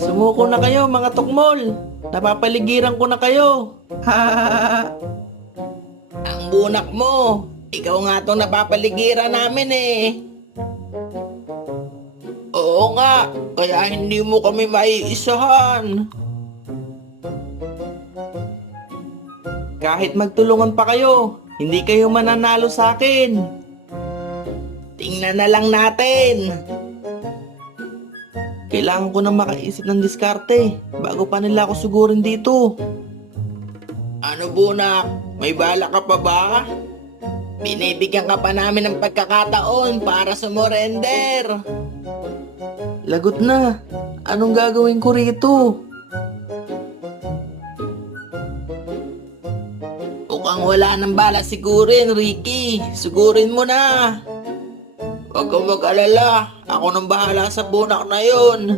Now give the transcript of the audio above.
Sumuko na kayo mga tukmol. Napapaligiran ko na kayo. Ang bunak mo. Ikaw nga tong napapaligiran namin eh. Oo nga, kaya hindi mo kami maiisahan. Kahit magtulungan pa kayo, hindi kayo mananalo sa akin. Tingnan na lang natin. Kailangan ko na makaisip ng diskarte bago pa nila ako sugurin dito. Ano bunak? May bala ka pa ba? Binibigyan ka pa namin ng pagkakataon para sumurrender. Lagot na. Anong gagawin ko rito? Mukhang wala ng bala sigurin, Ricky. Sigurin mo na. Huwag kang mag-alala. Ako nang bahala sa bunak na yon.